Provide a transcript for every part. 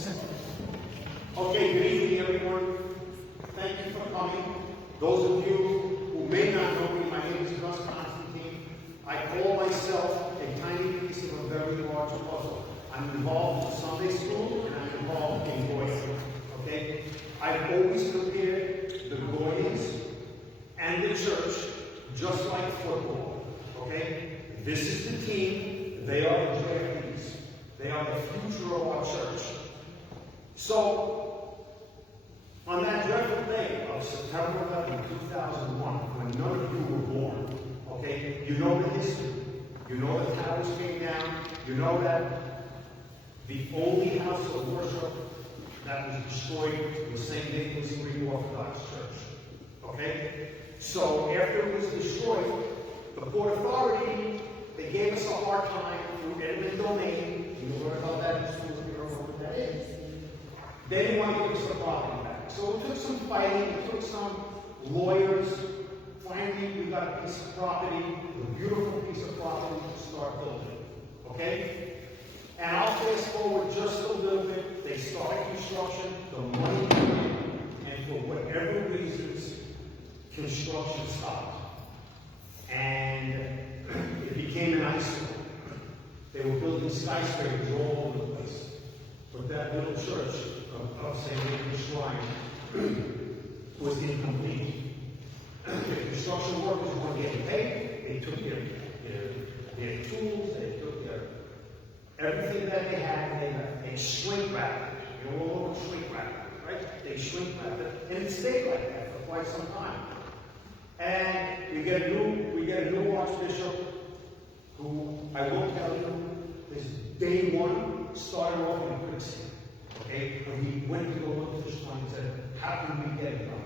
Okay, good evening, everyone. Thank you for coming. Those of you who may not know me, my name is Gus Constantine. I call myself a tiny piece of a very large puzzle. I'm involved in Sunday school and I'm involved in GOYA. Okay? I've always compared the GOYAs and the church just like football. Okay? This is the team. They are the draftees. They are the future of our church. So, on that dreadful day of September 11, 2001, when none of you were born, okay, you know the history. You know the towers came down. You know that the only house of worship that was destroyed was St. Nicholas Greek Orthodox Church. Okay? So, after it was destroyed, the Port Authority, they gave us a hard time through eminent domain. You learn about that in school if you don't know what that is. They didn't want to give us the property back. So it took some fighting, it took some lawyers. Finally, we got a piece of property, a beautiful piece of property to start building. Okay? And I'll fast forward just a little bit. They started construction, the money came in, and for whatever reasons, construction stopped. And it became an eyesore. They were building skyscrapers all over the place. But that little church of St. Nicholas Shrine was incomplete. The construction workers weren't getting paid. They took their tools, they took everything that they had, they shrink wrapped it. You know, all over shrink wrapped it, right? They shrink wrapped it, and it stayed like that for quite some time. And we get a new archbishop who, I won't tell you, this day one started off in quicksand. Okay? And we went to go look at this one and said, how can we get it done?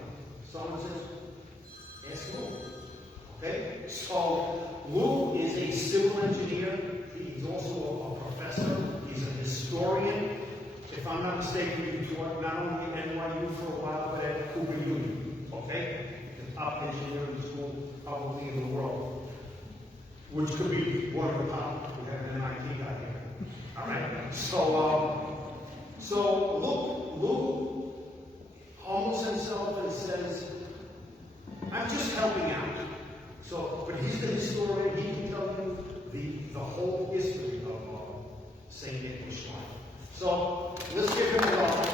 Someone says, ask Lou. Okay? So Lou is a civil engineer. He's also a professor. He's a historian. If I'm not mistaken, he taught not only at NYU for a while, but at Cooper Union. Okay? The top engineering school probably in the world, which could be one of the top. We have an MIT guy here. All right? So Luke humbles himself and says, I'm just helping out. So, but he's the historian. He can tell you the whole history of St. Nicholas Shrine. So let's give him a round.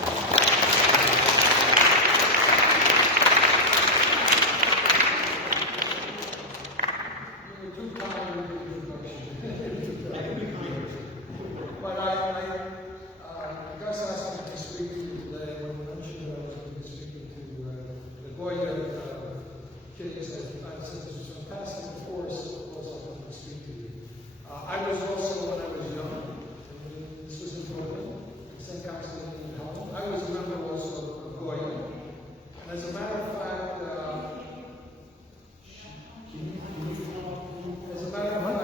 I was also, when I was young, this was in Brooklyn, St. Constantine home. I was a member also of GOYA. And as a matter of fact,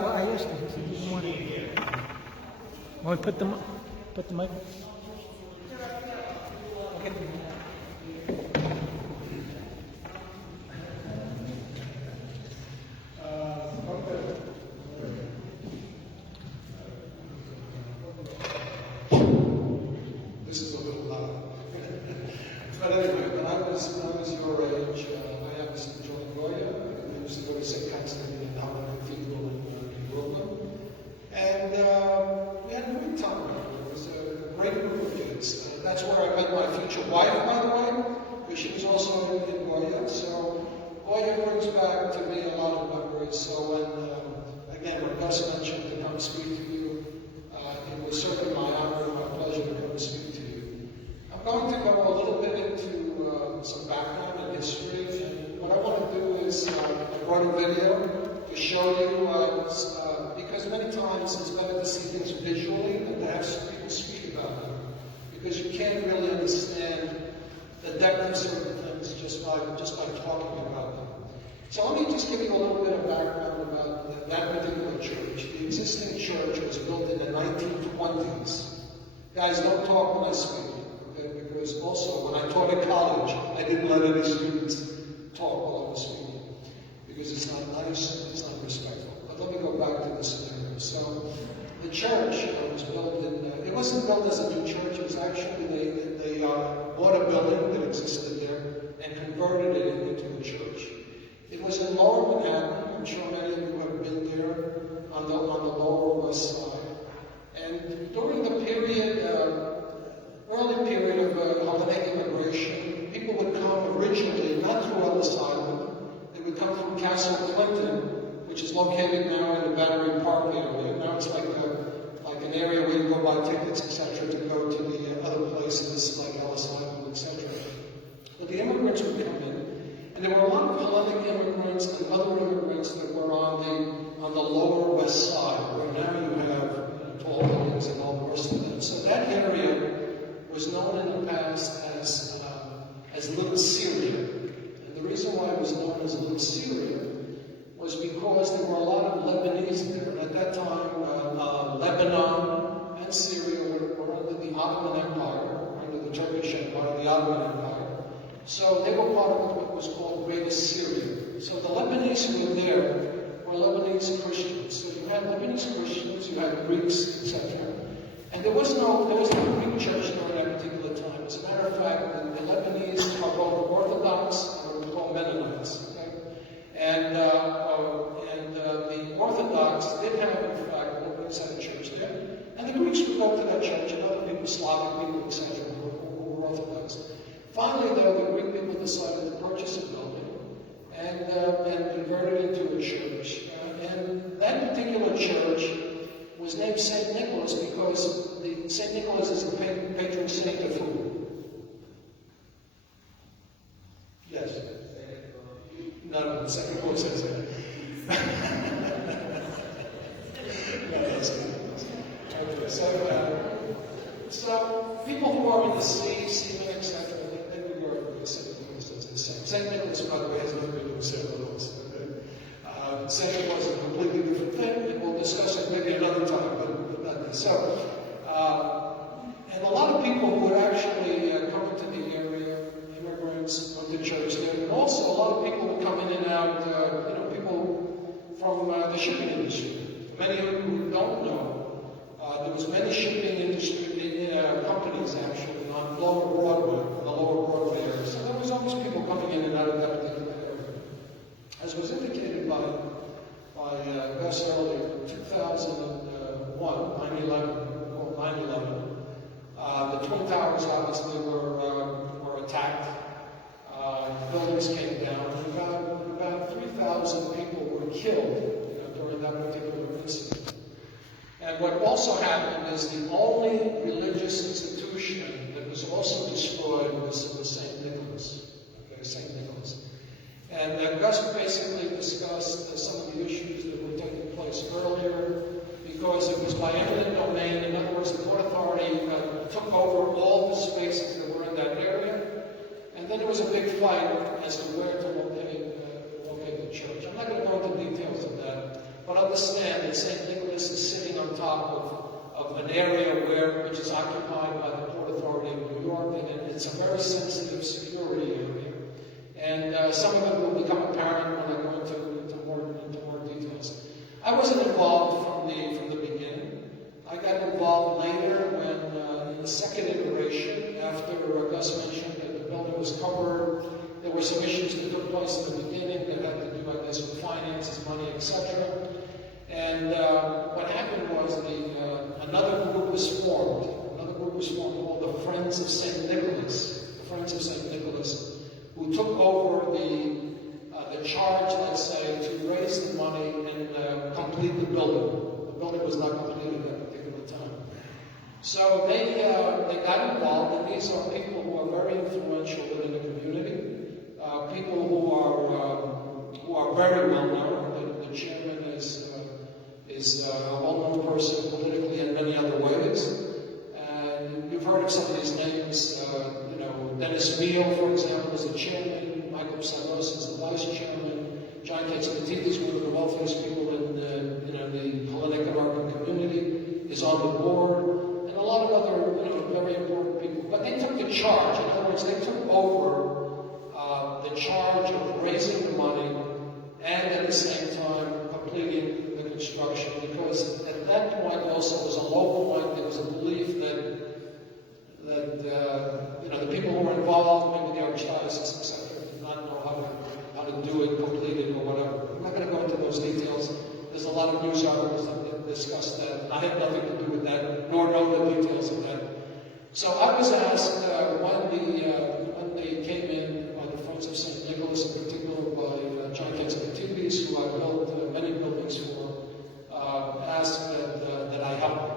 I asked you. Want to put the mic? Okay. This is a little loud. But anyway, when I was your age, I obviously joined GOYA. I used to go to St. Constantine Cathedral in Brooklyn. And we had a great time. It was a great group of kids. That's where I met my future wife, by the way, because she was also in GOYA. So GOYA brings back to me a lot of memories. So when, again, when Gus mentioned to come speak to you, it was certainly my honor and my pleasure to come and speak to you. I'm going to go a little bit into some background and history. And what I want to do is, I brought a video to show you, because many times it's better to see things visually than to have people speak about them. Because you can't really understand the depth of certain things just by talking about them. So let me just give you a little bit of background about that particular church. The existing church was built in the 1920s. Guys, don't talk when I speak, okay? Because also, when I taught at college, I didn't let any students talk while I was speaking. Because it's not nice, it's not respectful. But let me go back to the scenario. So, The church was built in, it wasn't built as a new church, it was actually, they bought a building that existed there and converted it into a church. It was in Lower Manhattan. I'm sure many of you have been there on the Lower West Side. And during the period, early period of holiday immigration, people would come originally, not through Ellis Island, they would come from Castle Clinton, which is located now in the Battery Park area. Now it's like an area where you go buy tickets, etc., to go to the other places like Ellis Island, etc. But the immigrants would come in, and there were a lot of Hellenic immigrants and other immigrants that were on the Lower West Side, where now you have tall buildings and all the rest of that. So that area was known in the past as Little Syria. And the reason why it was known as Little Syria was because there were a lot of Lebanese there. And at that time, Lebanon and Syria were under the Ottoman Empire, under the Turkish Empire, the Ottoman Empire. So they were part of what was called Greater Syria. So the Lebanese who were there were Lebanese Christians. So you had Lebanese Christians, you had Greeks, etc. And there was no Greek church during that particular time. As a matter of fact, the Lebanese are both Orthodox and what we call Mennonites. Okay? And the Orthodox did have, in fact, Lebanese had a church there. And the Greeks would go to that church, and other people, Slavic people, etc., who were Orthodox. Finally, though, the Greek people decided to purchase a building and convert it into a church. And that particular church was named St. Nicholas because St. Nicholas is the patron saint of who? Yes. No, the second book says that. No, that's good. Okay, so people who are in the sea, seamen, etc., they regard St. Nicholas as the same. St. Nicholas, by the way, has nothing to do with St. Nicholas. St. Nicholas is a completely different thing, and we'll discuss it maybe another time, but not this. So, and a lot of people would actually come into the area, immigrants, went to church there, and also a lot of people would come in and out, people from the shipping industry. For many of you who don't know, there was many shipping industry companies actually on Lower Broadway, the Lower Broadway area. So there was always people coming in and out of that particular area. As was indicated by Gus earlier, 2001, 9/11, the Twin Towers obviously were attacked. Buildings came down, and about 3,000 people were killed during that particular incident. And what also happened is the only religious institution that was also destroyed was St. Nicholas. Okay, St. Nicholas. And Gus basically discussed some of the issues that were taking place earlier, because it was by eminent domain. In other words, the Port Authority took over all the spaces that were in that area, and then there was a big fight as to where to locate the church. I'm not going to go into details of that, but understand that St. Nicholas is sitting on top of an area which is occupied by the Port Authority of New York, and it's a very sensitive security area. And some of it will become apparent when I go into more details. I wasn't involved from the beginning. I got involved later when, in the second iteration, after Gus mentioned that the building was covered, there were some issues that took place in the beginning that had to do, I guess, with finances, money, etc. And what happened was another group was formed. Another group was formed called the Friends of St. Nicholas. The Friends of St. Nicholas, who took over the charge, let's say, to raise the money and complete the building. The building was not completed at that particular time. So they got involved, and these are people who are very influential within the community, people who are very well known. The chairman is a well-known person politically in many other ways. And you've heard of some of these names. Dennis Beale, for example, is the chairman. Michael Sanos is the vice chairman. John Kaczmatidis is one of the wealthiest people in the Hellenic American community, is on the board, and a lot of other very important people. But they took the charge. In other words, they took over the charge of raising the money and at the same time completing the construction, because at that point also know the details of that. So I was asked when they came in by the Friends of St. Nicholas, in particular by John Katides, who I built many buildings for, asked that I help.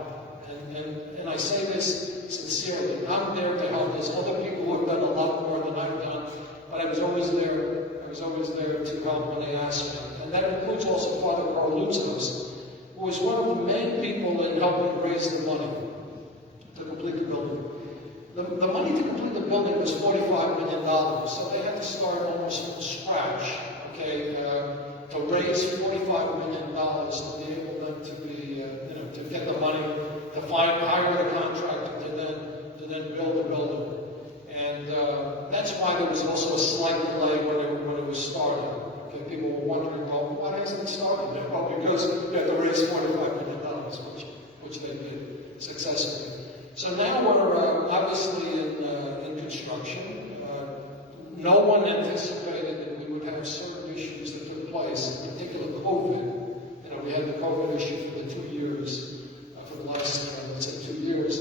And I say this sincerely. I'm there to help. There's other people who have done a lot more than I've done, but I was always there. I was always there to help when they asked me. And that includes also Father Carlutzos, who was one of the main people in helping raise the money to complete the building. The money to complete the building was $45 million, so they had to start almost from scratch, okay, to raise $45 million to enable them to be, to get the money, to hire the contractor to then build the building. And that's why there was also a slight delay when it was started. Okay, people were wondering, well, why hasn't it started yet? Well, because they had to raise $45 million, which they did successfully. So now we're obviously in construction. No one anticipated that we would have certain issues that took place, in particular COVID. We had the COVID issue for the 2 years, for the last, let's say, 2 years.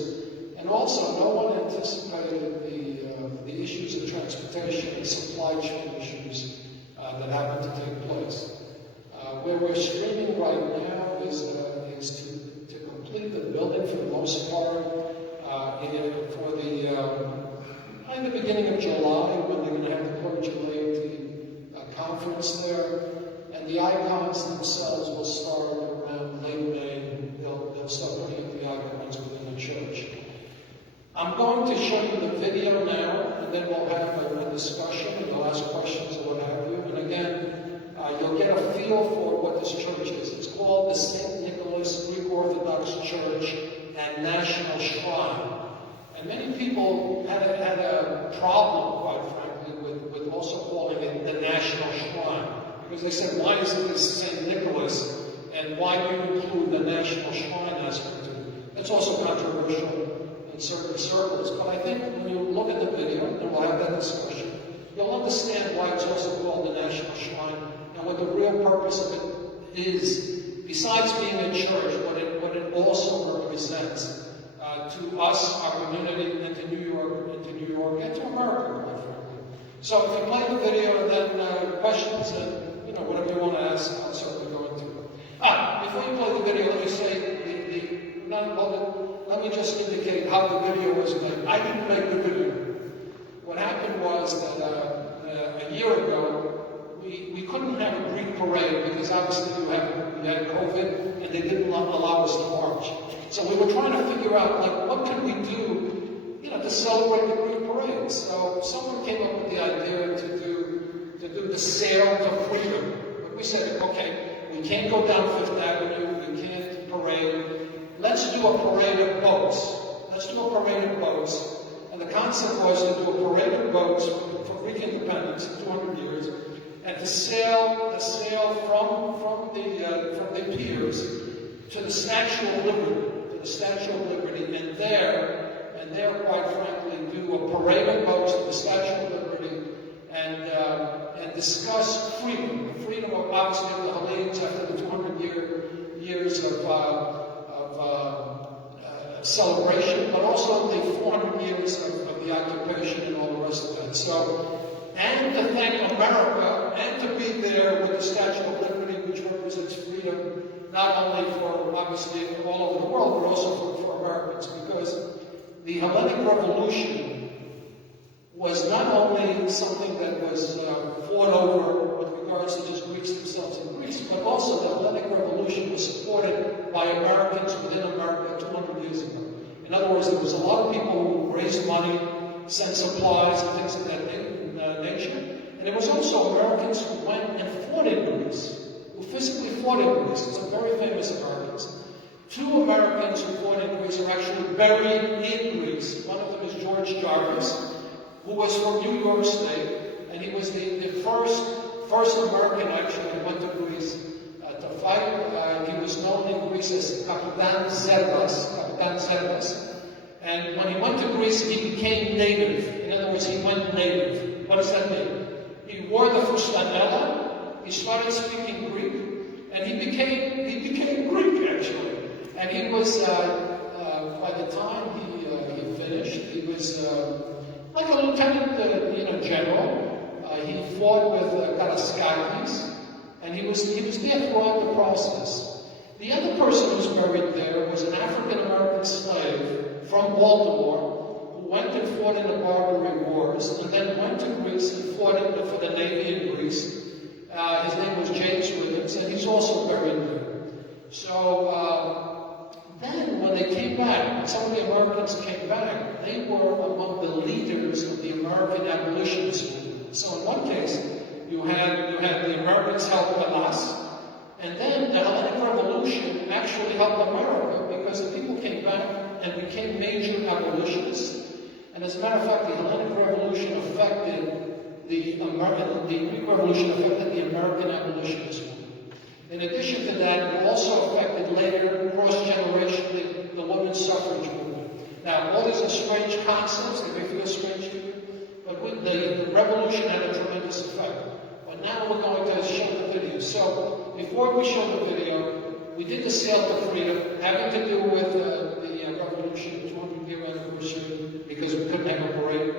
And also, no one anticipated the issues of transportation and supply chain issues that happened to take place. Where we're streaming right now is to complete the building for the most part. In the beginning of July, when they're going to have the clergy laity conference there, and the icons themselves will start around late May. They'll start putting up the icons within the church. I'm going to show you the video now, and then we'll have a discussion, and you'll ask questions and what have you. And again, you'll get a feel for what this church is. It's called the St. Nicholas Greek Orthodox Church and National Shrine. And many people had a problem, quite frankly, with also calling it the National Shrine. Because they said, why isn't this St. Nicholas? And why do you include the National Shrine aspect to it? That's also controversial in certain circles. But I think when you look at the video, and we'll have that discussion, you'll understand why it's also called the National Shrine and what the real purpose of it is, besides being a church, what it also represents. To us, our community, and to New York, and to America, quite frankly. So if you play the video and then questions and whatever you want to ask, I'll certainly go into it. Before you play the video, let me say let me just indicate how the video was made. I didn't make the video. What happened was that a year ago we couldn't have a Greek parade because obviously we had COVID and they didn't allow us to march. So we were trying to figure out, what could we do, to celebrate the Greek parade. So someone came up with the idea to do the sail to freedom. But we said, okay, we can't go down Fifth Avenue, we can't parade. Let's do a parade of boats. And the concept was to do a parade of boats for Greek independence in 200 years, and to sail from the piers to the Statue of Liberty, and there, quite frankly, do a parade of boats to the Statue of Liberty, and discuss freedom of obviously the Hellenes after the 200 years of celebration, but also the 400 years of the occupation and all the rest of that. So, and to thank America, and to be there with the Statue of Liberty, which represents freedom, not only for, obviously, all over the world, but also for Americans, because the Hellenic Revolution was not only something that was fought over with regards to just Greeks themselves in Greece, but also the Hellenic Revolution was supported by Americans within America 200 years ago. In other words, there was a lot of people who raised money, sent supplies, and things of that nature. And there was also Americans who went and fought in Greece, who physically fought in Greece. Some very famous Americans. 2 Americans who fought in Greece are actually buried in Greece. One of them is George Jarvis, who was from New York State, and he was the first American actually who went to Greece to fight. He was known in Greece as Kapitan Zervas. And when he went to Greece, he became native. In other words, he went native. What does that mean? He wore the fustanella, he started speaking Greek, and he became Greek, actually. And he was by the time he finished, he was like a lieutenant, general. He fought with Paraskevi, and he was there throughout the process. The other person who's buried there was an African-American slave from Baltimore who went and fought in the Barbary Wars, and then went to Greece and fought for the Navy in Greece. His name was James Williams, and he's also buried there. So then when they came back, when some of the Americans came back, they were among the leaders of the American abolitionist movement. So in one case, you had the Americans help Hellas, and then the Hellenic Revolution actually helped America because the people came back and became major abolitionists. And as a matter of fact, the Hellenic Revolution affected the Greek Revolution affected the American abolitionist movement. In addition to that, it also affected later, cross-generationally, the women's suffrage movement. Now, all these are strange concepts, they may feel strange to you, but the revolution had a tremendous effect. But now we're going to show the video. So, before we show the video, we did the Sail to Freedom, having to do with the revolution, the 200-year anniversary, because we couldn't have a parade.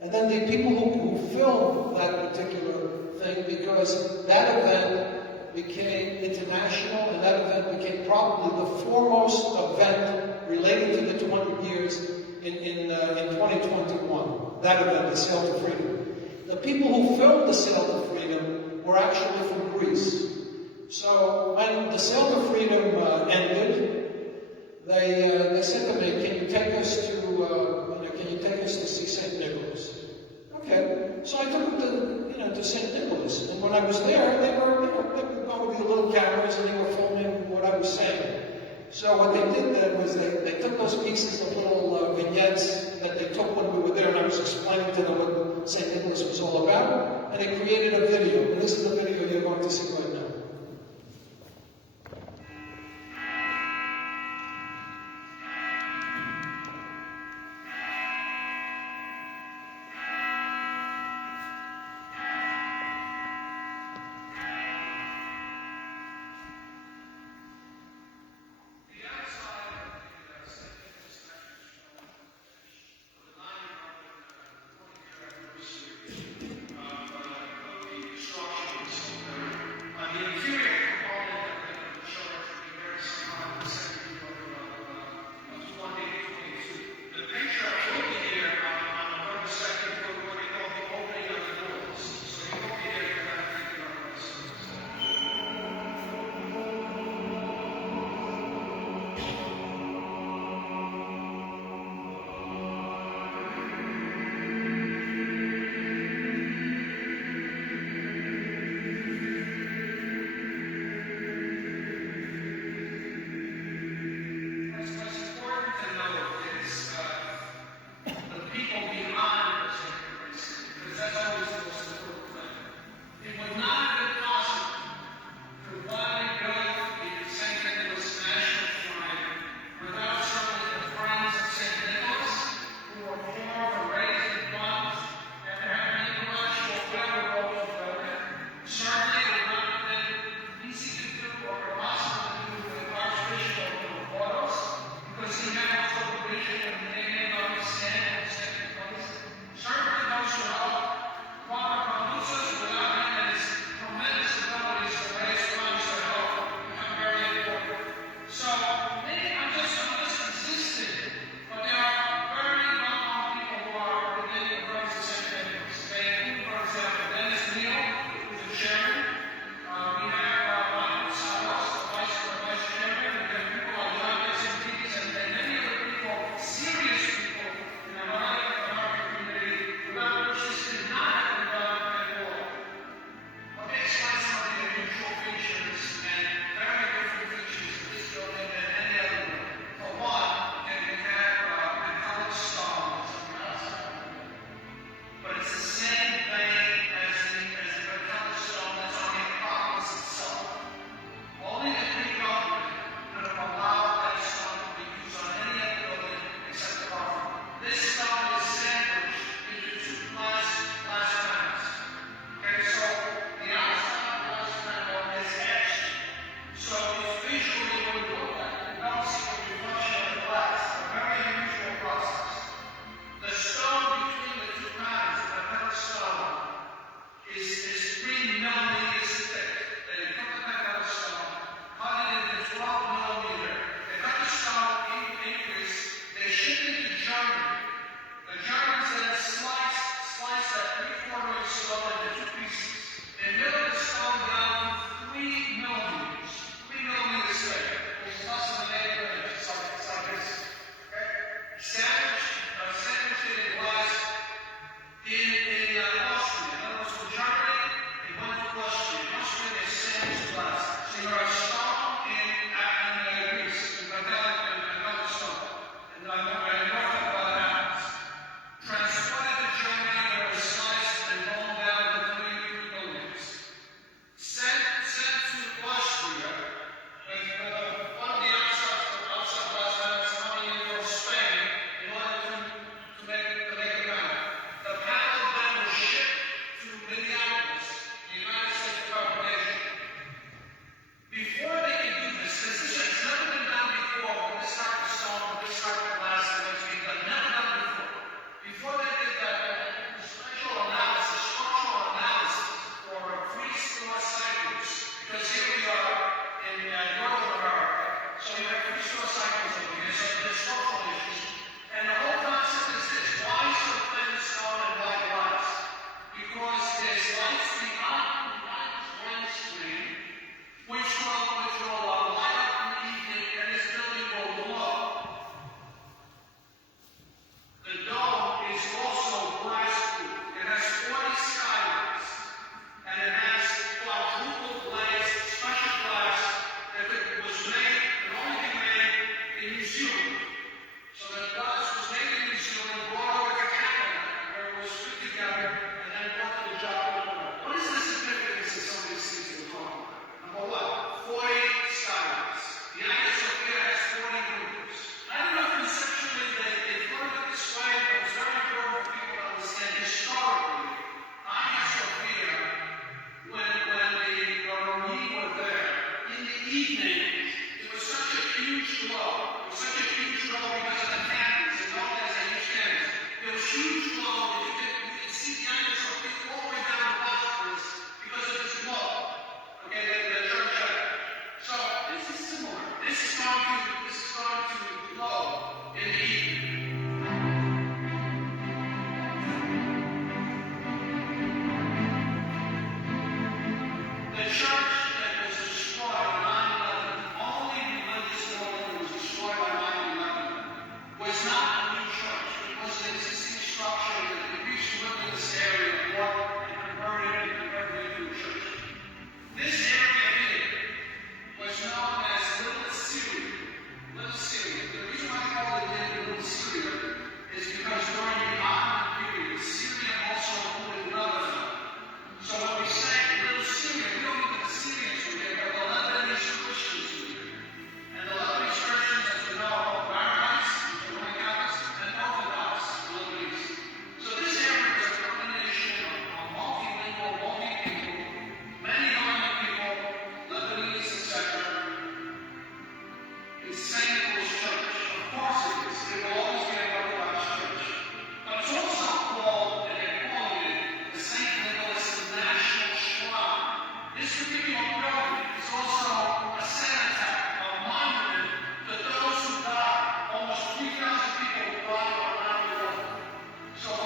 And then the people who filmed that particular thing, because that event became international, and that event became probably the foremost event related to the 200 years in 2021. That event, the Sail to Freedom. The people who filmed the Sail to Freedom were actually from Greece. So when the Sail to Freedom ended, they said to me, "Can you take us to see St. Nicholas?" Okay, so I took them to St. Nicholas, and when I was there, they were going with the little cameras and they were filming what I was saying. So what they did then was they took those pieces of little vignettes that they took when we were there, and I was explaining to them what St. Nicholas was all about, and they created a video, and this is the video you're going to see right now.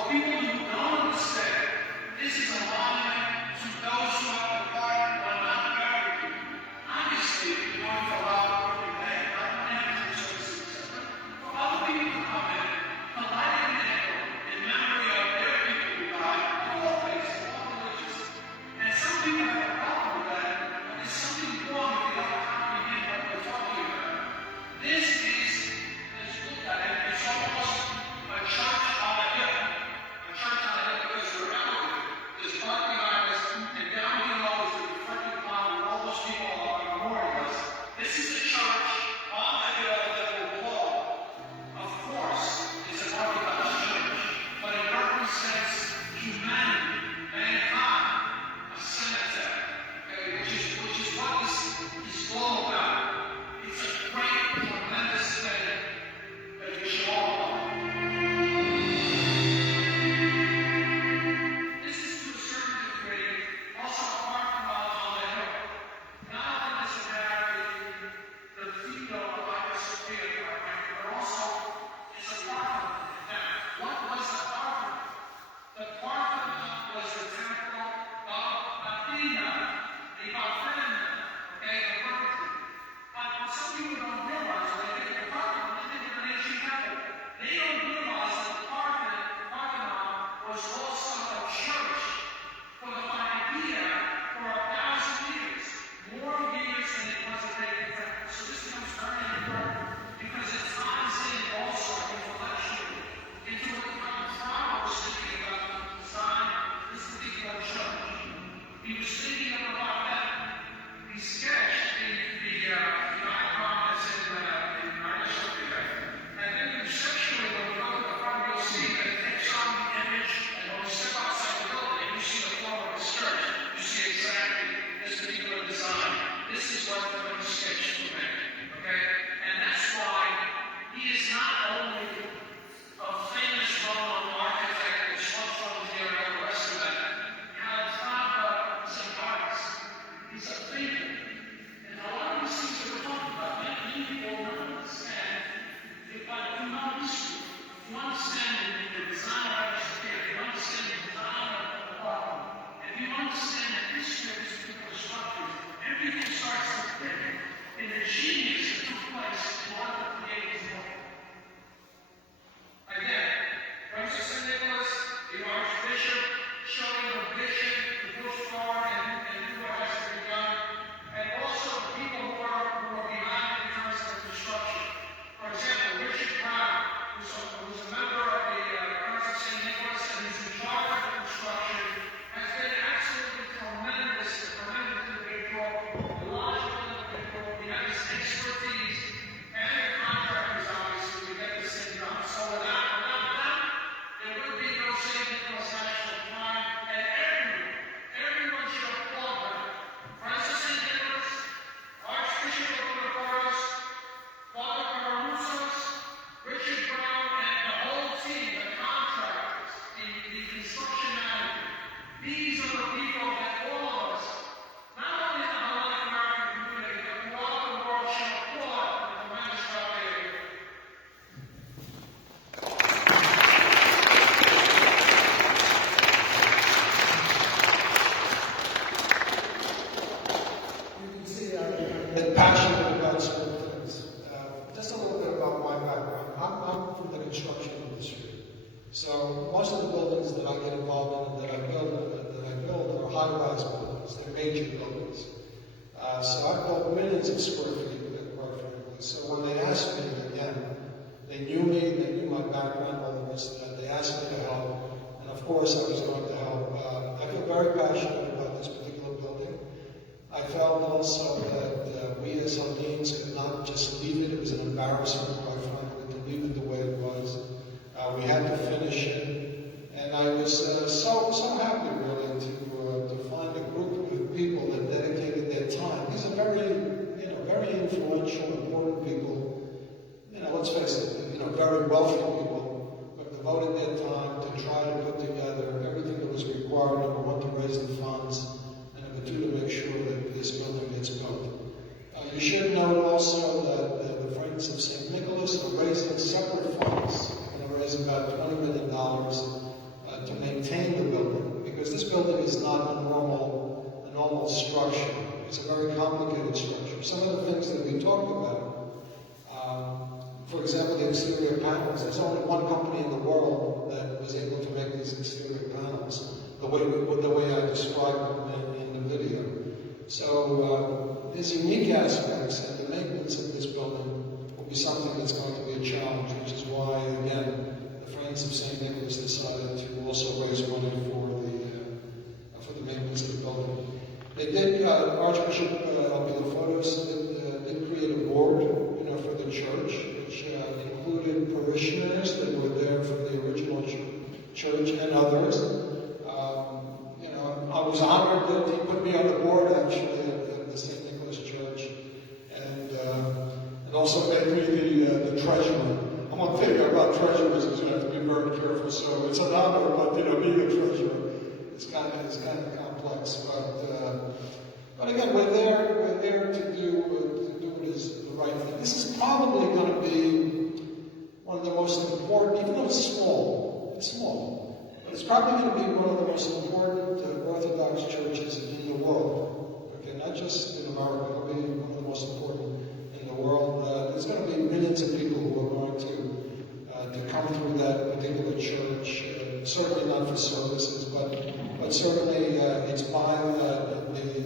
people who don't understand, this is a monument to those who have departed but not buried. Obviously, we're going to allow the day, like many services, etc. For other people to come in, to light a candle in memory of their people who died, all faiths, all religions. And some people have a problem with that, but there's something wrong if you don't comprehend what we're talking about. This is, as you look at it, it's almost a church on a hill. A church on a hill because we're out. There's park behind us, and down below is the reflecting pond where all those people are memorialized. This is a church on the hill that will blow. Of course, it's an Orthodox church, but it represents humanity, mankind, a cenotaph, okay, which is what this is all about. It's a great, tremendous thing that we should all know. This is to a certain degree also apart from on the hill. Not only does it have the cathedral of Paraskevi, but also it's a Parthenon. Now, what was the Parthenon? The Parthenon was the temple of Athena, the Parthenon, okay, the Virgin. But some people don't realize when they think of the Parthenon, they think of an ancient temple. They don't realize that the Parthenon was also a church for the idea for 1,000 years, more years than it was a pagan temple. So this becomes very important because it ties in also intellectually into what the Prophet was thinking about the design of this particular church. He was thinking about that. He sketched the icon that's in Paraskevi today. And then conceptually, when you go to the front, you'll see that it takes on the image, and when you step outside the building and you see the form of this church, you see exactly this particular design. This is what he sketched for me. Okay? And that's why he is not only a famous well-known architect and structural engineer and all the rest of that. Calatrava is an artist. He's a thinker. And a lot of these things that we're talking about, many people don't understand. If I do not history, if you understand the design of Paraskevi, if you understand the design of the Parthenon, if you understand the history of this particular structure, everything starts to fit in the genius that took place in order to create this work. Again, Francis St. Nicholas, the Archbishop, showing the vision, the push forward, and do what has to be done, and also the people who are behind in terms of the construction. For example, Richard Brown, who's a member of the Council of St. Nicholas and who's in charge of the construction, has been absolutely tremendous individual, a logical individual. He has expertise and the contractors, obviously, to get this thing done. So without them, there would be no St. Nicholas National Park, and everyone should applaud them. Francis St. Nicholas, Archbishop of Liverpool, Father Carusos, Richard Brown, and the whole team, the contractors, the construction manager. These are the people that all of us, not only in the Hellenic American community, but throughout the world should applaud the tremendous job they do. You can see I'm passionate about certain things. Just a little bit about my background. I'm from the construction industry. So most of the buildings that I get involved in and that I build are high-rise buildings. They're major buildings. So I've built millions of square feet, quite frankly. So when they asked me, again, they knew me, they knew my background, all the rest of that. They asked me to help, and of course I was going to help. I feel very passionate about this particular building. I felt also that we as Hellenians could not just leave it. It was an embarrassment, quite frankly, to leave it the way it was. We had to finish it, and I was so happy really to find a group of people that dedicated their time. These are very influential, important people. Let's face it, very wealthy people who have devoted their time to try to put together everything that was required. Number one, to raise the funds, and number two, to make sure that this building gets built. You should note also that the Friends of St. Nicholas are raising separate funds. Raise about $20 million It's a very complicated structure. Some of the things that we talked about, for example, the exterior panels. There's only one company in the world that was able to make these exterior panels the way I described them in the video. So there's unique aspects, and the maintenance of this building will be something that's going to be a challenge, which is why, again, the Friends of St. Nicholas decided to also raise money for the maintenance of the building. They did, Archbishop Albilofotos did create a board, for the church, which included parishioners that were there from the original church and others. I was honored that he put me on the board, actually, of the St. Nicholas Church, and also made me the treasurer. I'm one thing about treasurers is you have to be very careful. So it's an honor, but being a treasurer, it's kind of complex. But again, we're there to do what is the right thing. This is probably going to be one of the most important, even though it's small. It's small, but it's probably going to be one of the most important Orthodox churches in the world. Okay, not just in America, it'll be one of the most important in the world. There's going to be millions of people who are going to come through that particular church. Certainly not for services, but certainly it's by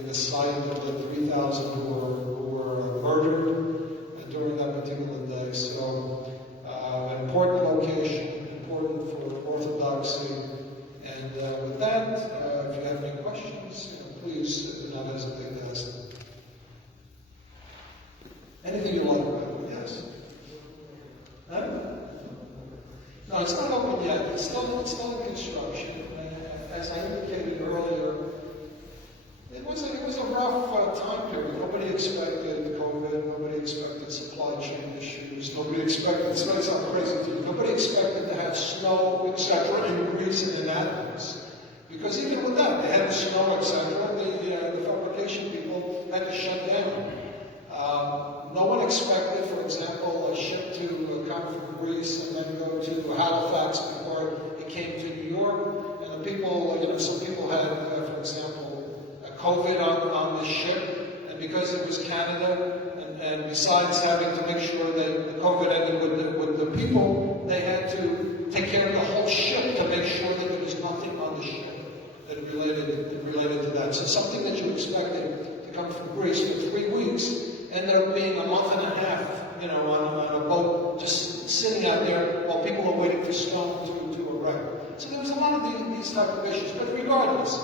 the site of the 3,000 who were murdered during that particular day. So an important location, important for Orthodoxy. And with that, if you have any questions, please do not hesitate to ask them. Anything you like, yes? Huh? No, it's not open yet. It's still in construction. As I indicated earlier, it was a rough time period. Nobody expected COVID. Nobody expected supply chain issues. Nobody expected, it's going to sound crazy to you, nobody expected to have snow, etc. in Greece and in Athens. Because even with that, they had the snow, etc. The fabrication people had to shut down. No one expected, for example, a ship to come from Greece and then go to Halifax before it came to New York. And the people, some people had, for example, COVID on the ship, and because it was Canada, and besides having to make sure that the COVID ended with the people, they had to take care of the whole ship to make sure that there was nothing on the ship that related to that. So something that you expected to come from Greece for 3 weeks ended up being a month and a half, on a boat just sitting out there while people are waiting for snow to arrive. So there was a lot of these type of issues. But regardless,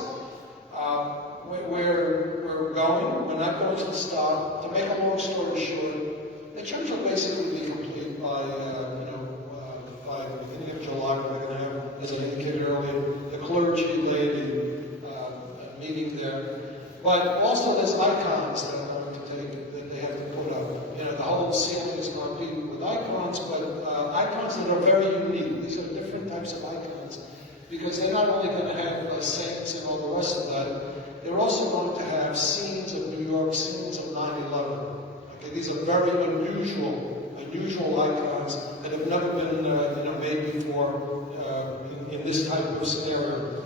we're going. We're not going to stop. To make a long story short, the church will basically be complete by the beginning of July. We're going to have, as I indicated earlier, the clergy lady meeting there. But also there's icons that are going to take that they have to put up. The whole ceiling is going to be with icons, but icons that are very unique. These are different types of icons because they're not only going to have saints and all the rest of that, they're also going to have scenes of New York, scenes of 9/11. Okay, these are very unusual icons that have never been made before in this type of scenario.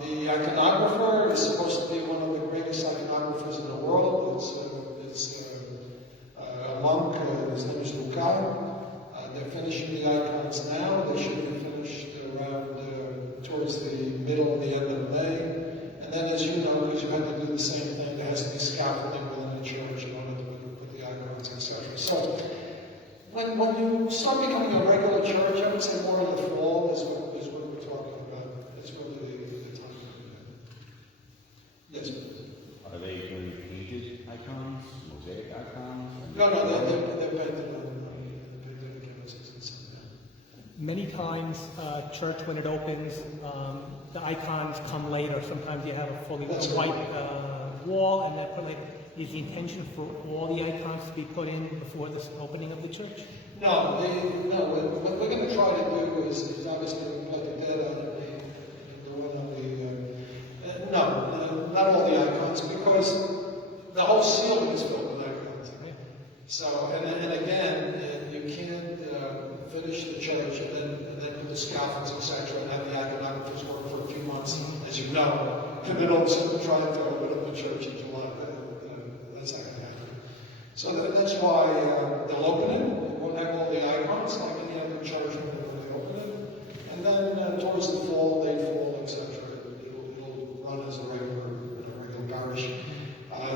The iconographer is supposed to be one of the greatest iconographers in the world. It's a monk. His name is Luca. They're finishing the icons now. They should be finished around towards the middle and the end of May. And then, as you know, because you have to do the same thing, there has to be scaffolding within the church in order to put the icons, etc. So, when you start becoming a regular church, I would say more in the fall is what we're talking about. It's really the time to do that. Yes. Are they going to be painted icons, mosaic icons? No, they're painted on the canvases and stuff. Many times, church, when it opens, the icons come later. Sometimes you have a fully white wall, and that is the intention for all the icons to be put in before the opening of the church? No. What we're going to try to do is obviously like the dead the one on the no, not all the icons, because the whole ceiling is filled with icons. So, and again, you can't finish the church and then put the scaffolds, etc., and have the iconographers work for a few months, as you know, And then all of a sudden try to open up a church in July. That's not going to happen. So that's why they'll open it. It won't have all the icons, like any other church when they open it. And then towards the fall, late fall, etc., it'll run as a regular parish.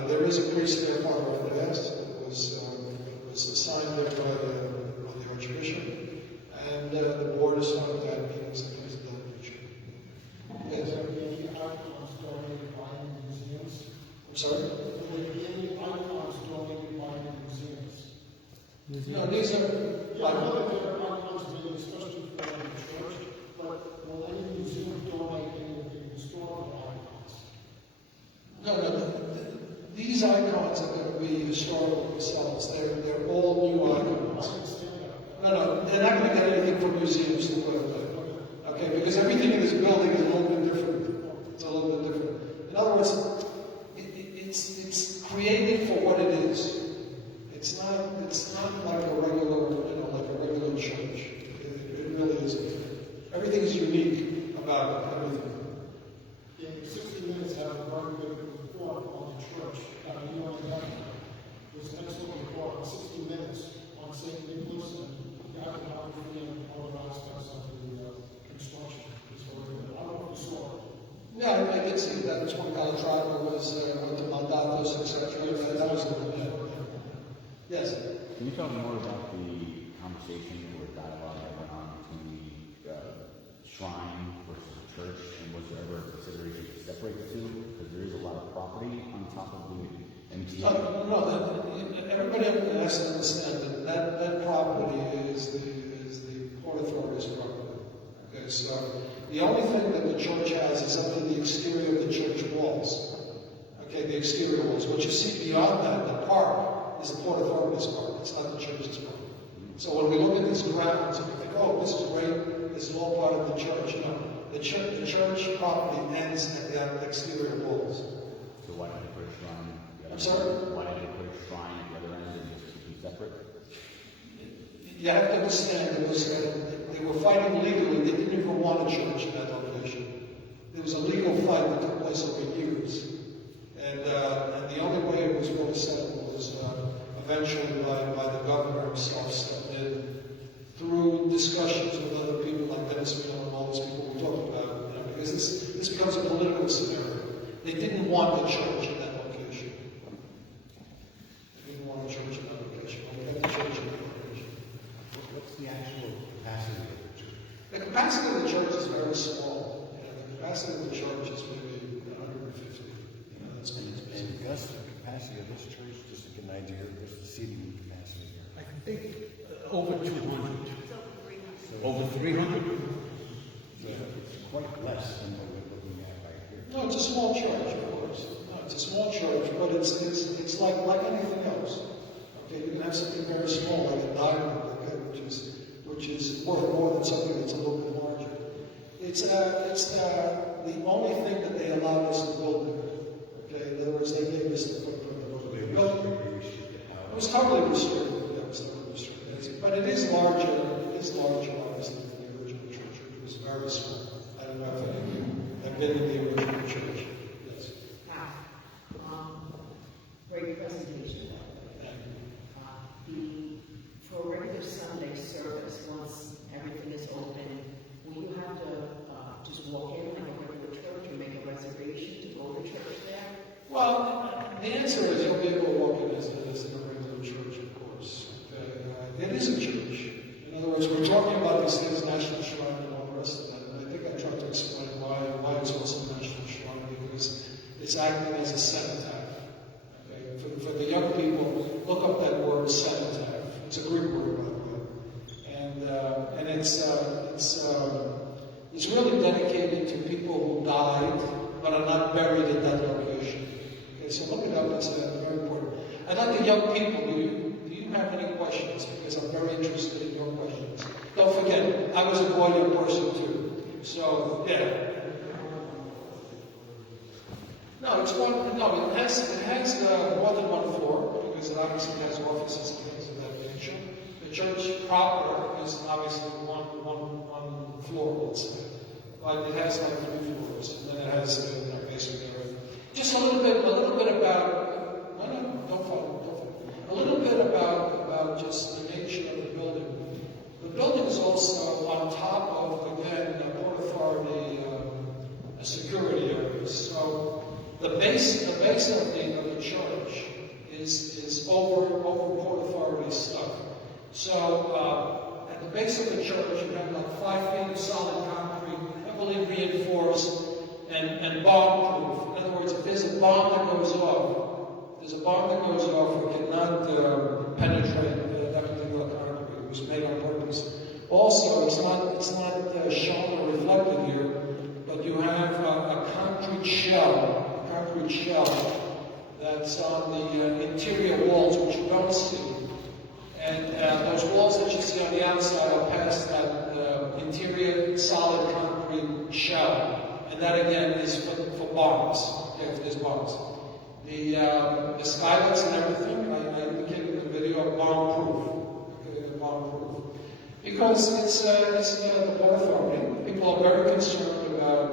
There is a priest there, Father Andreas. It was assigned there by the Archbishop. And the board is fine with that, meetings and things of that nature. Yes. Will there be any icons donated by any museums? I'm sorry? Will there be any icons donated by any museums? No, these are. Yeah, I know that there are icons made especially for the church, but will any museum donate any of the historical icons? No. These icons are going to be historical themselves. They're all new icons. I understand that. No, they're not going to get anything from museums to put up there. Okay, because everything in this building is a little bit different. It's a little bit different. In other words, it's created for what it is. It's not like a regular church. It really isn't. Everything is unique about it. Everything. In 60 minutes, have a very good report on the church. You only have this excellent report in 60 minutes on St. Nicholas and the iconography and other aspects of the construction. It's very good. I don't know if you saw it. Yeah, I did see that. That's when Calatrava was went to Mandatos, etc. That was good. Yes. Can you tell me more about the conversation or dialogue that went on between the shrine versus the church, and was there ever a consideration to separate the two? Because there is a lot of property on top of the MTA. Everybody has to understand that property is the Port Authority's property. Okay, so the only thing that the church has is up to the exterior of the church walls. Okay, the exterior walls. What you see beyond that, the park, is the Port Authority's park. It's not the church's park. So when we look at these grounds, we think, oh, this is great. This is all part of the church. No, the church property ends at the exterior walls. So why did they put a shrine at the other I'm sorry? end? Why did they put a shrine at the other end and just keep them separate? You have to understand, they were fighting legally. They didn't even want a church in that location. There was a legal fight that took place over years. And the only way it was really settled was eventually by the governor himself stepped in through discussions with other people like Dennis Mill and all those people we talked about. Because this becomes a political scenario. They didn't want the church in that location. They didn't want a church in that location. They had the church in that location. What's the actual capacity of the church? The capacity of the church is very small. The capacity of the church is maybe 150. That's what it is. And Gus, the capacity of this church, just to get an idea, what's the seating capacity here? I think over 200. Over 300. So it's quite less than what we're looking at right here. No, it's a small church, of course. No, it's a small church, but it's like anything else. Okay, you can have something very small, like a diamond, okay, which is worth more than something that's a little bit larger. It's the only thing that they allowed us to build there. Okay, in other words, they gave us the footprint of it. But it was totally restricted. Yeah, it was totally restricted. But it is larger. It is larger, obviously, than the original church, which was very small. I don't know if any of you have been in the original church. Yes. Great presentation. For a regular Sunday service, once everything is open, will you have to just walk in like a regular church or make a reservation to go to church there? Well, the answer is you'll be able to walk in as in a regular church, of course. It is a church. In other words, we're talking about these things, national shrine and all the rest of that. And I think I tried to explain why it's also a national shrine, because it's acting as a cenotaph. Okay? For the young people, look up that word cenotaph. It's a Greek word, by the way. And it's really dedicated to people who died but are not buried in that location. Okay, so look it up. It's very important. I'd like the young people. Do you have any questions? Because I'm very interested in your questions. Don't forget, I was a GOYA person too. So yeah. No, it's one. No, it has more than one floor because it obviously has offices and things of that nature. The church proper is obviously one floor, let's say. But it has like 3 floors, and then it has basement area. Just a little bit about, no, no, don't fall. A little bit about just the nature of the building. The building is also on top of, again, Port Authority security areas. So the base of the church is over Port Authority stuff. So at the base of the church, you have like 5 feet of solid concrete, heavily reinforced and bomb-proof. In other words, if there's a bomb that goes off, it cannot penetrate that particular concrete. It was made on purpose. Also, it's not shown or reflected here, but you have a concrete shell that's on the interior walls, which you don't see. And those walls that you see on the outside are past that interior solid concrete shell. And that again is for bombs, if there's bombs. The skylights and everything, I indicated in the video, bomb-proof. Okay, bomb-proof. Because it's the Port Authority. People are very concerned about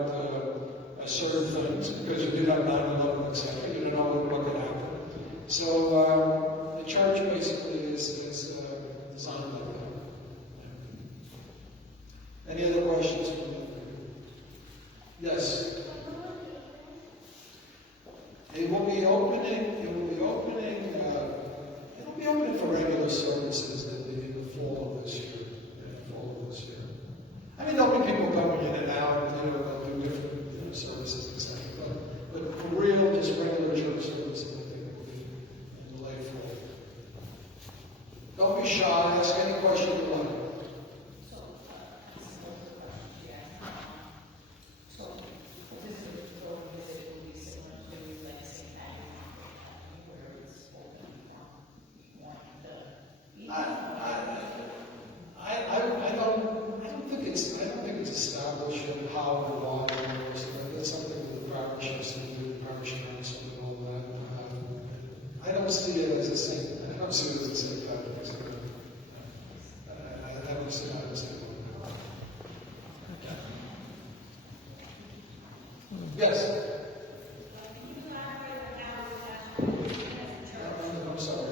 certain things because you do have 9/11, etc. You don't know what could happen. So the church basically is designed like that. Any other questions? Yes. It will be opening for regular services in the fall of this year. I mean, there'll be people coming in and out, they'll do different services, etc. But for real, just regular church services, I think will be in the late fall. Don't be shy, ask any question you like. I don't think it's establishing how and why it works. That's something that the parishes and the parish council and all that. I don't see it as a same. I don't see it as a same kind of thing. I don't see it as a same. Yes. I'm sorry.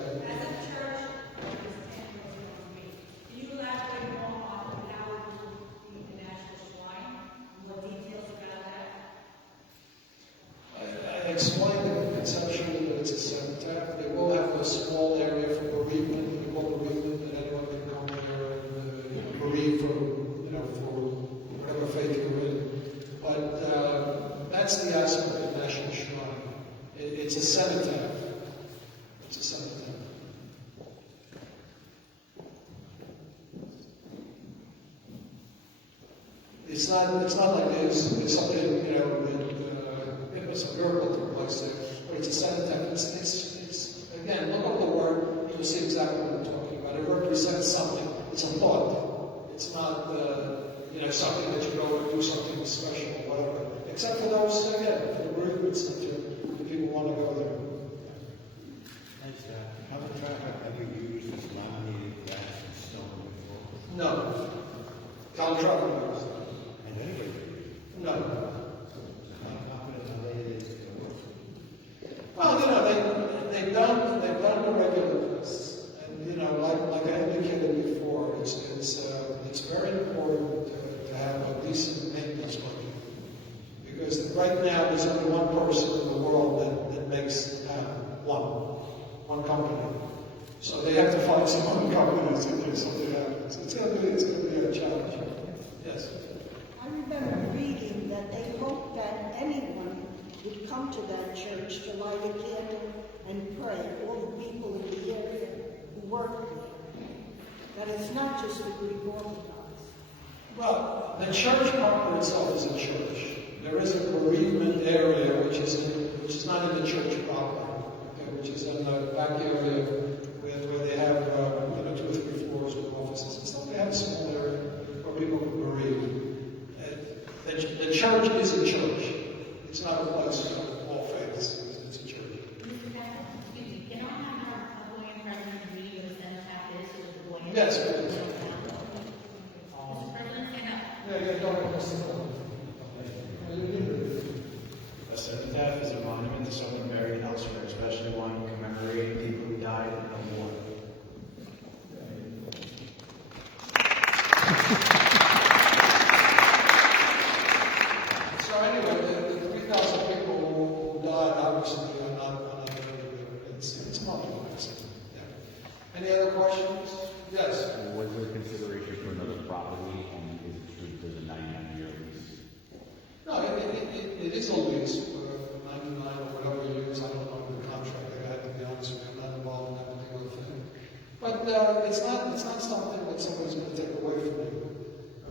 I explained it conceptually that it's a cenotaph. They will have a small area for bereavement, that anyone can come here and bereave for whatever faith you're in. But that's the aspect of the National Shrine. It's a cenotaph. It's a cenotaph. It's not like there's something, some miracle took place there, but it's a cenotaph. It's again, look up the word, you'll see exactly what I'm talking about. It represents something. It's a thought. It's not, something that you go and do something special or whatever. Except for those, again, for the bereavement center, if people want to go there. Thanks, how much have you used this laminated glass and stone before? No. Tom Trucker knows that. And anyway, No. how confident are they that it's going to work? Well, they've done the regular tests, and like I indicated before, it's very important to have a decent maintenance budget, because right now there's only one person in the world that makes it happen. One company. So they have to find some other companies in there something happens. It's going to be a challenge. Yes. I remember reading that they hoped that anyone would come to that church to light a candle and pray, all the people in the area who work there. That it's not just the Greek Orthodox. Well, the church proper itself is a church. There is a bereavement area which is not in the church proper, okay, which is in the back area where they have 2 or 3 floors with offices and stuff. They have a small area where people can bereave. The church is a church. It's not a place for all faiths. It's a church. Can I have our Goyan president read what a cenotaph is with the Goyan? Yes. Mr. President, stand up. Yeah, don't. That's it. to someone buried elsewhere, especially one commemorating people who died in the war. So anyway, the 3,000 people who died, obviously, are not very good. It's monumental. Yeah. Any other questions? Yes. Was there consideration for another property, and does a 99-year lease? No, it is a lease for 99 or whatever years. I don't know the contract they had, to be honest with you. I'm not involved in that particular thing. But it's not something that somebody's going to take away from you.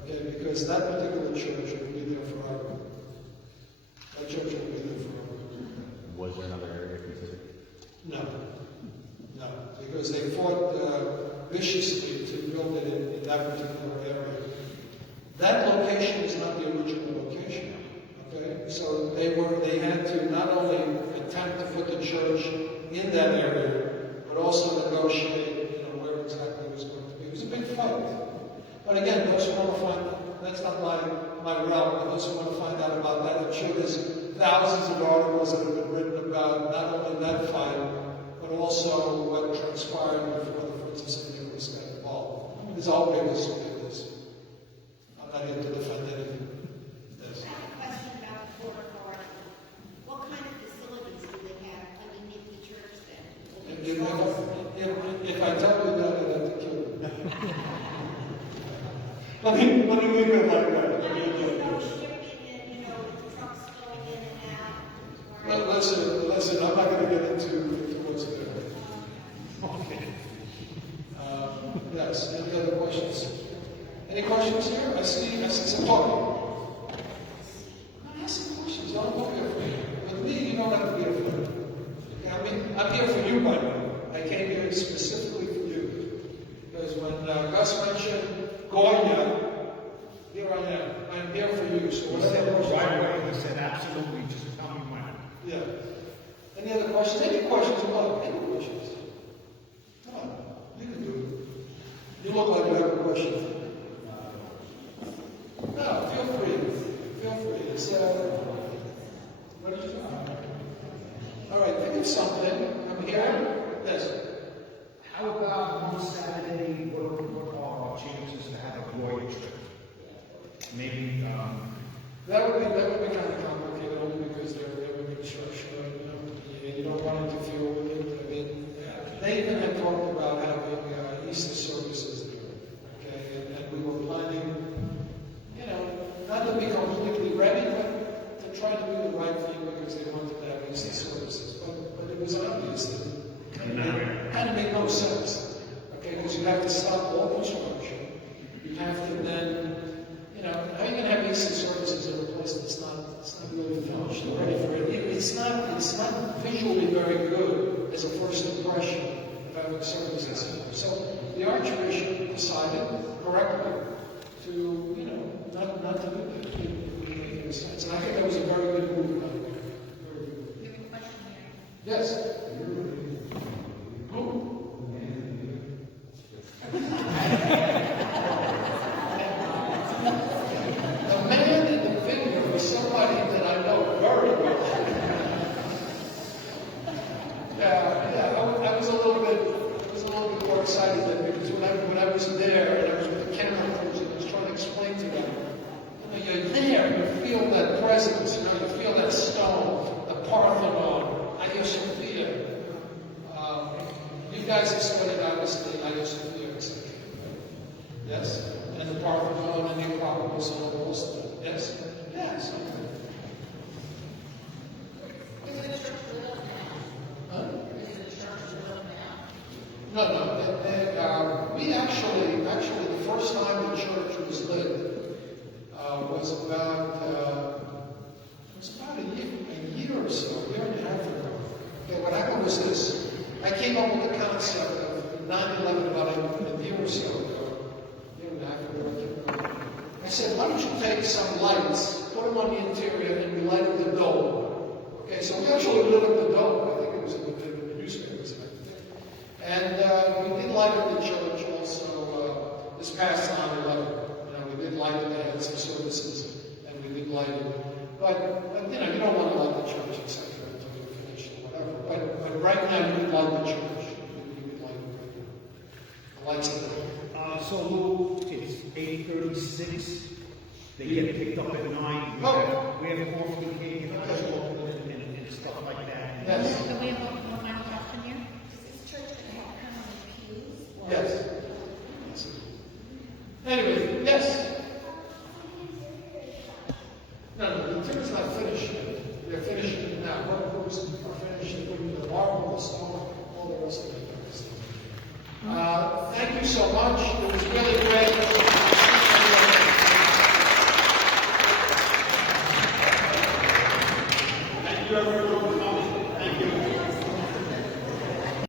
Okay, because that particular church will be there forever. That church will be there forever. Was there another area considered? No, because they fought viciously to build it in that particular area. That location is not the original location. Okay, so they had to not only attempt to put the church in that area, but also negotiate, where exactly it was going to be. It was a big fight. But again, those who want to find, that's not my realm, but those who want to find out about that, I'm sure there's thousands of articles that have been written about not only that fight, but also what transpired before the Friends of St. Nicholas got involved. There's always this. I'm not here to defend anything. Yes. I have a question about the Port Authority. What kind of facilities do they have underneath the church then? If I tell you that, I'd have to kill you. Let me leave it like that. Listen, I'm not going to get into what's there. Okay. Yes, any other questions? Any questions here? I see some talking. Ask some questions. Don't be afraid. With me, you don't have to be afraid. Okay? I'm here for you, by the way. I came here specifically for you. Because when Gus mentioned GOYA, here I am. I'm here for you. So whatever questions. Right away, he said, absolutely, just tell me when. Yeah. Any other questions? Any questions about it? Any questions? Come on. You can do it. You look like you have a question. No, feel free. Feel free. It's, what did you do? All right, think of something. I'm here. Yes. How about one Saturday, what are our chances to have a GOYA trip? Maybe, That would be kind of complicated only because they're in construction right now. You don't want to interfere with it. I mean, they even had talked about having Easter services there. Okay, and we were planning, not to be completely ready, but to try to do the right thing because they wanted to have Easter services. But it was obvious that it kind of made no sense. Okay, because you have to stop all construction. You have to then, how are you going to have Easter services in a place that's not really finished or ready for it? It's not visually very good as a first impression of having services. So the Archbishop decided correctly to, not to do that. It didn't make any sense. And I think that was a very good move. Very good. We have a question here. Yes. Who? The man in the vineyard was somebody that I know very well. I was a little bit more excited than because when I was there and I was with the camera crews and I was trying to explain to them, you're there, you feel that presence, you feel that stone, the Parthenon, Hagia Sophia. You guys have studied obviously Hagia Sophia, etc. Yes? And the Parthenon and the Acropolis and all those things. Yes? Yes. Is the church lit up now? Huh? Is the church lit up now? No. We actually, the first time the church was lit was about a year or so, a year and a half ago. Okay, what happened was this. I came up with the concept of 9/11 about a year or so ago. Year and a half ago. I said, why don't you take some lights, put them on the interior, and we lighted the dome. Okay, so we actually lit up the dome. I think it was in the newspapers. And we did light up the church also this past 9/11. We did light it, they had some services, and we did light it. But you don't want to light the church, etc. until you right now, you would like the church, you would like the lights of the building. So Lou, it's 8:36. They get picked up at 9. Oh. We have coffee, cake, and stuff like that. Yes, Can we have one final question here? Is this church gonna have permanent pews? or- yes. Yes. Anyway, yes. No, the church is not finished yet. They're finishing it now. What groups are finishing, putting the marble, the stone, all the rest of it. Thank you so much. It was really great. Thank you, everyone.